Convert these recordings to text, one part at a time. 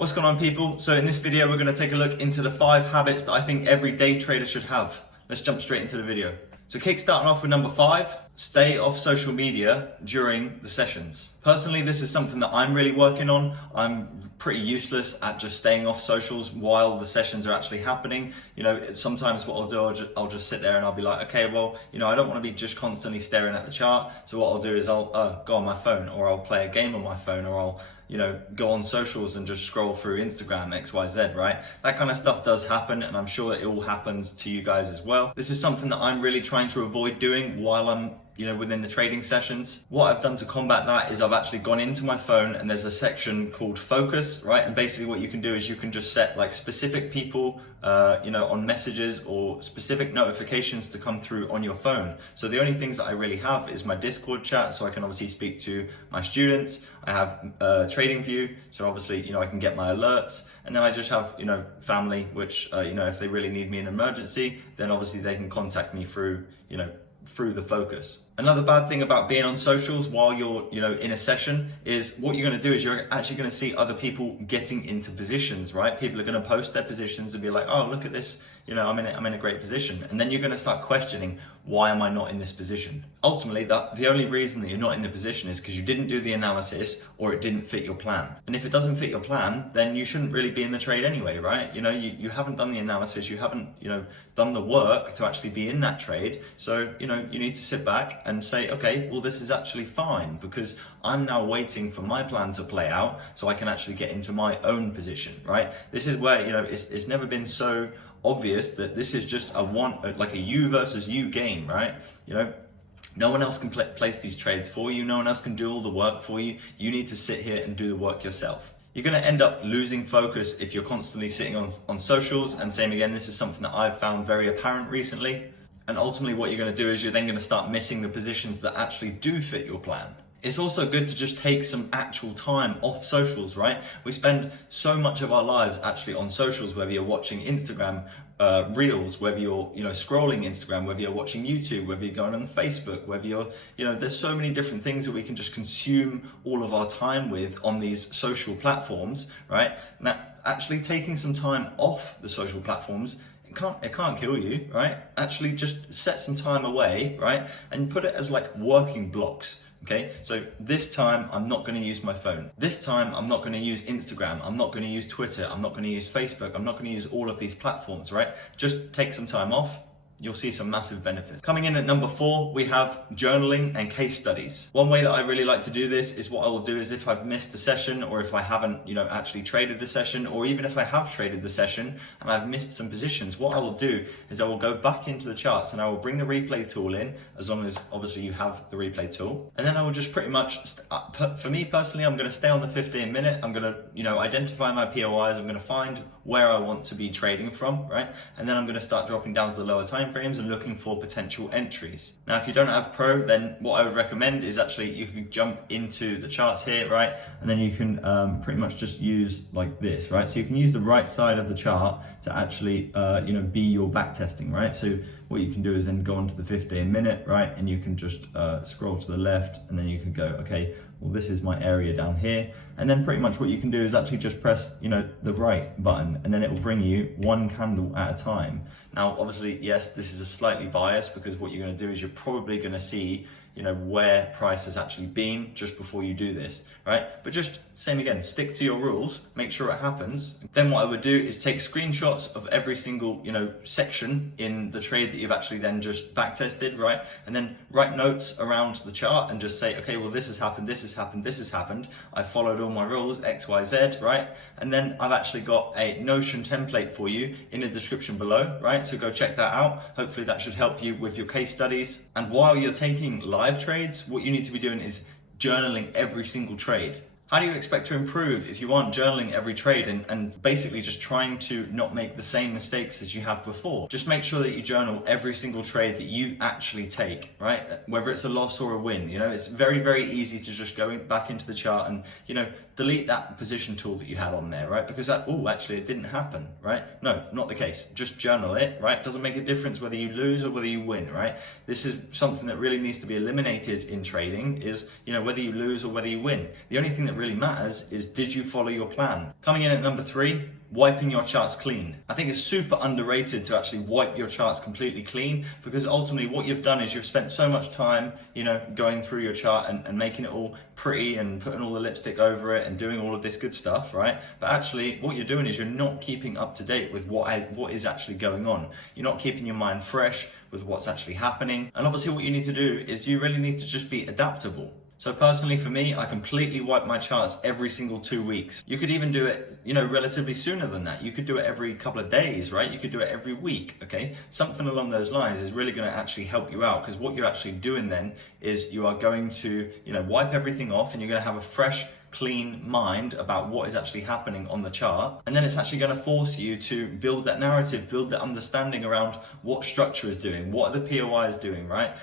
What's going on, people? So in this video we're going to take a look into the 5 habits that I think every day trader should have. Let's jump straight into the video. So kickstarting off with number 5, stay off social media during the sessions. Personally, this is something that I'm really working on. I'm pretty useless at just staying off socials while the sessions are actually happening. You know, sometimes what I'll do, I'll just sit there and I'll be like, okay, well, you know, I don't want to be just constantly staring at the chart. So what I'll do is I'll go on my phone, or I'll play a game on my phone, or I'll, you know, go on socials and just scroll through Instagram, XYZ, right? That kind of stuff does happen, and I'm sure that it all happens to you guys as well. This is something that I'm really trying to avoid doing while I'm, you know, within the trading sessions. What I've done to combat that is I've actually gone into my phone and there's a section called focus, right? And basically what you can do is you can just set like specific people, you know, on messages or specific notifications to come through on your phone. So the only things that I really have is my Discord chat, so I can obviously speak to my students. I have TradingView, so obviously, you know, I can get my alerts. And then I just have, you know, family, which, you know, if they really need me in an emergency, then obviously they can contact me through, you know, through the focus. Another bad thing about being on socials while you're, you know, in a session is what you're going to do is you're actually going to see other people getting into positions, right? People are going to post their positions and be like, oh, look at this, you know, I'm in a great position. And then you're going to start questioning, why am I not in this position? Ultimately, the only reason that you're not in the position is because you didn't do the analysis or it didn't fit your plan. And if it doesn't fit your plan, then you shouldn't really be in the trade anyway, right? You know, you haven't done the analysis, you haven't, you know, done the work to actually be in that trade. So, you know, you need to sit back and say, okay, well, this is actually fine because I'm now waiting for my plan to play out so I can actually get into my own position, right? This is where, you know, it's never been so obvious that this is just like a you versus you game, right? You know, no one else can place these trades for you. No one else can do all the work for you. You need to sit here and do the work yourself. You're going to end up losing focus if you're constantly sitting on socials. And same again, this is something that I've found very apparent recently. And ultimately what you're going to do is you're then going to start missing the positions that actually do fit your plan. It's also good to just take some actual time off socials, right? We spend so much of our lives actually on socials, whether you're watching Instagram Reels, whether you're, you know, scrolling Instagram, whether you're watching YouTube, whether you're going on Facebook, whether you're, you know, there's so many different things that we can just consume all of our time with on these social platforms, right? Now, actually taking some time off the social platforms, it can't kill you, right? Actually just set some time away, right? And put it as like working blocks. Okay, so this time I'm not going to use my phone. This time I'm not going to use Instagram. I'm not going to use Twitter. I'm not going to use Facebook. I'm not going to use all of these platforms, right? Just take some time off. You'll see some massive benefits. Coming in at number 4, we have journaling and case studies. One way that I really like to do this is what I will do is if I've missed a session, or if I haven't, you know, actually traded the session, or even if I have traded the session and I've missed some positions, what I will do is I will go back into the charts and I will bring the replay tool in, as long as obviously you have the replay tool. And then I will just pretty much, for me personally, I'm going to stay on the 15 minute. I'm going to, you know, identify my POIs. I'm going to find where I want to be trading from, right? And then I'm going to start dropping down to the lower time frames and looking for potential entries. Now, if you don't have Pro, then what I would recommend is actually you can jump into the charts here, right? And then you can pretty much just use like this, right? So you can use the right side of the chart to actually, you know, be your back testing, right? So what you can do is then go onto the 15 minute, right? And you can just scroll to the left, and then you can go, okay, well, this is my area down here. And then pretty much what you can do is actually just press, you know, the right button, and then it will bring you one candle at a time. Now, obviously, yes, this is a slightly biased because what you're going to do is you're probably going to see, you know, where price has actually been just before you do this, right? But just same again, stick to your rules, make sure it happens. Then what I would do is take screenshots of every single, you know, section in the trade that you've actually then just back tested, right? And then write notes around the chart and just say, okay, well, this has happened, this has happened, this has happened. I followed all my rules, X, Y, Z, right? And then I've actually got a Notion template for you in the description below, right? So go check that out. Hopefully that should help you with your case studies. And while you're taking live trades, what you need to be doing is journaling every single trade. How do you expect to improve if you aren't journaling every trade and basically just trying to not make the same mistakes as you have before? Just make sure that you journal every single trade that you actually take, right? Whether it's a loss or a win, you know, it's very, very easy to just go back into the chart and, you know, delete that position tool that you had on there, right? Because that, oh, actually it didn't happen, right? No, not the case. Just journal it, right? Doesn't make a difference whether you lose or whether you win, right? This is something that really needs to be eliminated in trading is, you know, whether you lose or whether you win. The only thing that really matters is, did you follow your plan? Coming in at number 3, wiping your charts clean. I think it's super underrated to actually wipe your charts completely clean, because ultimately what you've done is you've spent so much time, going through your chart and making it all pretty and putting all the lipstick over it and doing all of this good stuff, right? But actually what you're doing is you're not keeping up to date with what is actually going on. You're not keeping your mind fresh with what's actually happening. And obviously what you need to do is you really need to just be adaptable. So personally for me, I completely wipe my charts every single 2 weeks. You could even do it, relatively sooner than that. You could do it every couple of days, right? You could do it every week, okay? Something along those lines is really gonna actually help you out, because what you're actually doing then is you are going to, wipe everything off, and you're gonna have a fresh, clean mind about what is actually happening on the chart. And then it's actually going to force you to build that narrative, build that understanding around what structure is doing, what are the POIs doing, right?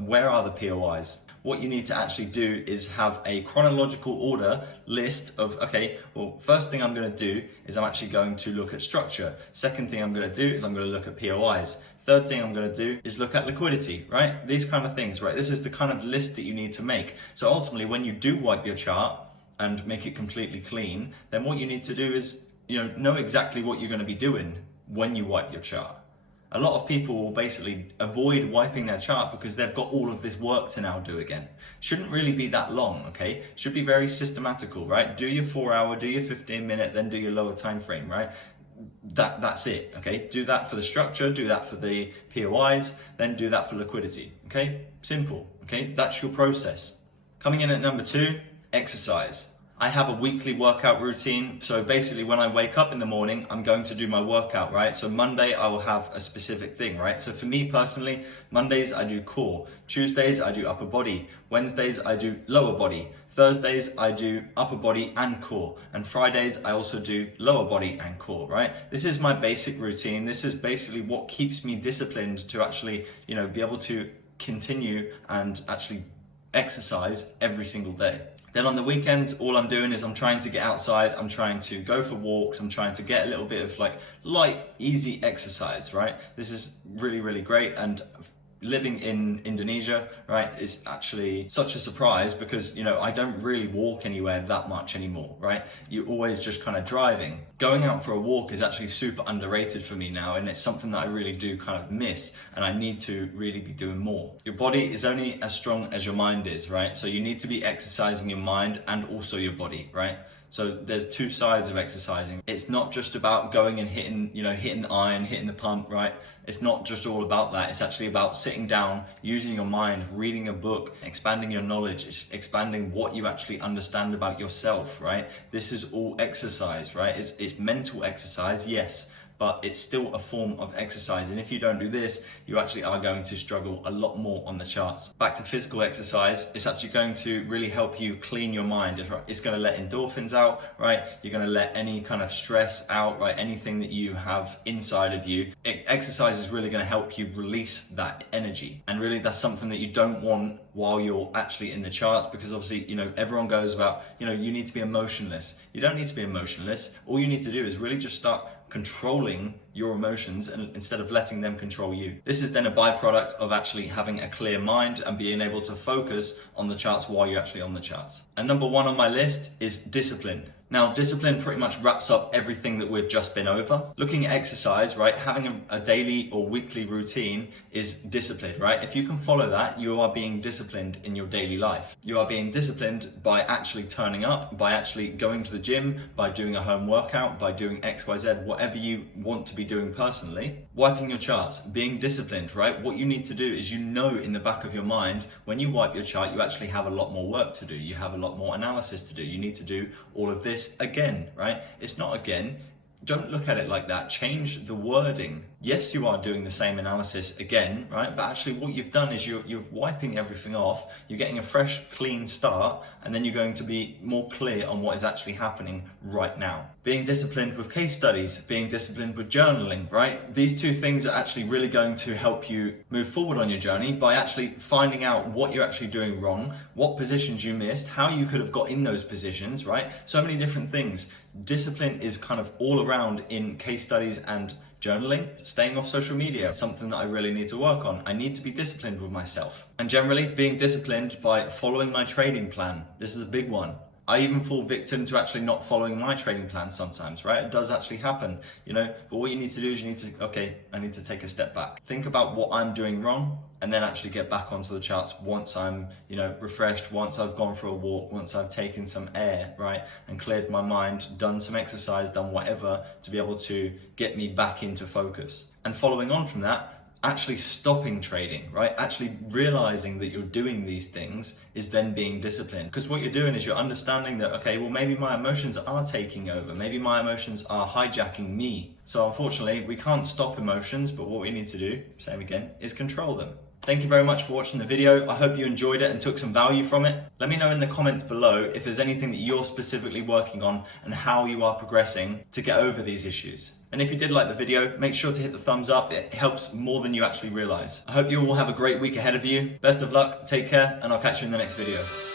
Where are the POIs? What you need to actually do is have a chronological order list of, okay, well, first thing I'm going to do is I'm actually going to look at structure. Second thing I'm going to do is I'm going to look at POIs. Third thing I'm going to do is look at liquidity, right? These kind of things, right? This is the kind of list that you need to make. So ultimately, when you do wipe your chart and make it completely clean, then what you need to do is, know exactly what you're going to be doing when you wipe your chart. A lot of people will basically avoid wiping their chart because they've got all of this work to now do again. Shouldn't really be that long, okay? Should be very systematical, right? Do your 4 hour, do your 15-minute, then do your lower time frame, right? That's it, okay? Do that for the structure, do that for the POIs, then do that for liquidity, okay? Simple, okay? That's your process. Coming in at number 2, exercise. I have a weekly workout routine. So basically when I wake up in the morning, I'm going to do my workout, right? So Monday I will have a specific thing, right? So for me personally, Mondays I do core. Tuesdays I do upper body. Wednesdays I do lower body. Thursdays I do upper body and core. And Fridays I also do lower body and core, right? This is my basic routine. This is basically what keeps me disciplined to actually, be able to continue and actually exercise every single day. Then on the weekends, all I'm doing is I'm trying to get outside, I'm trying to go for walks, I'm trying to get a little bit of light, easy exercise, right? This is really, really great. And living in Indonesia, right, is actually such a surprise because, I don't really walk anywhere that much anymore, right? You're always just kind of driving. Going out for a walk is actually super underrated for me now, and it's something that I really do kind of miss, and I need to really be doing more. Your body is only as strong as your mind is, right? So you need to be exercising your mind and also your body, right? So there's two sides of exercising. It's not just about going and hitting the iron, hitting the pump, right? It's not just all about that. It's actually about sitting down, using your mind, reading a book, expanding your knowledge, expanding what you actually understand about yourself, right? This is all exercise, right? It's mental exercise, yes, but it's still a form of exercise. And if you don't do this, you actually are going to struggle a lot more on the charts. Back to physical exercise, it's actually going to really help you clean your mind. It's going to let endorphins out, right? You're going to let any kind of stress out, right? Anything that you have inside of you. Exercise is really going to help you release that energy. And really that's something that you don't want while you're actually in the charts, because obviously, everyone goes about, you need to be emotionless. You don't need to be emotionless. All you need to do is really just start controlling your emotions and instead of letting them control you. This is then a byproduct of actually having a clear mind and being able to focus on the charts while you're actually on the charts. And number 1 on my list is discipline. Now, discipline pretty much wraps up everything that we've just been over. Looking at exercise, right, having a daily or weekly routine is discipline, right? If you can follow that, you are being disciplined in your daily life. You are being disciplined by actually turning up, by actually going to the gym, by doing a home workout, by doing X, Y, Z, whatever you want to be doing personally. Wiping your charts, being disciplined, right? What you need to do is in the back of your mind, when you wipe your chart, you actually have a lot more work to do. You have a lot more analysis to do. You need to do all of this again, right? It's not again. Don't look at it like that. Change the wording. Yes, you are doing the same analysis again, right? But actually what you've done is you're wiping everything off. You're getting a fresh, clean start, and then you're going to be more clear on what is actually happening right now. Being disciplined with case studies, being disciplined with journaling, right? These two things are actually really going to help you move forward on your journey by actually finding out what you're actually doing wrong, what positions you missed, how you could have got in those positions, right? So many different things. Discipline is kind of all around in case studies and journaling. Staying off social media, something that I really need to work on. I need to be disciplined with myself. And generally being disciplined by following my trading plan. This is a big one. I even fall victim to actually not following my training plan sometimes, right? It does actually happen, but what you need to do is you need to, okay, I need to take a step back. Think about what I'm doing wrong, and then actually get back onto the charts once I'm, refreshed, once I've gone for a walk, once I've taken some air, right? And cleared my mind, done some exercise, done whatever to be able to get me back into focus. And following on from that, actually stopping trading, right? Actually realizing that you're doing these things is then being disciplined. Because what you're doing is you're understanding that, okay, well, maybe my emotions are taking over. Maybe my emotions are hijacking me. So unfortunately, we can't stop emotions, but what we need to do, same again, is control them. Thank you very much for watching the video. I hope you enjoyed it and took some value from it. Let me know in the comments below if there's anything that you're specifically working on and how you are progressing to get over these issues. And if you did like the video, make sure to hit the thumbs up. It helps more than you actually realize. I hope you all have a great week ahead of you. Best of luck, take care, and I'll catch you in the next video.